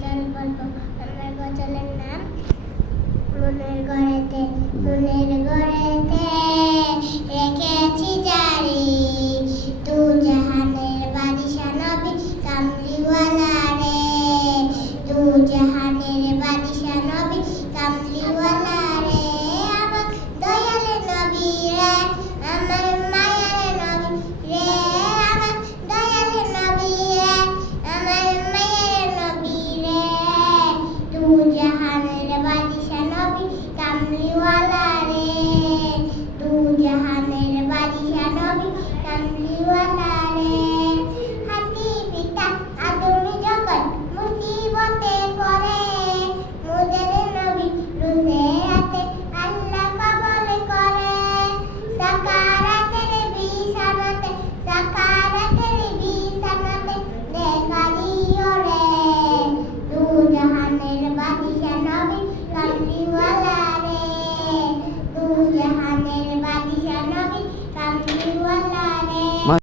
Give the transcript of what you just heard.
গজল বলব আমার গজলের নাম। মনের ঘরেতে মনের family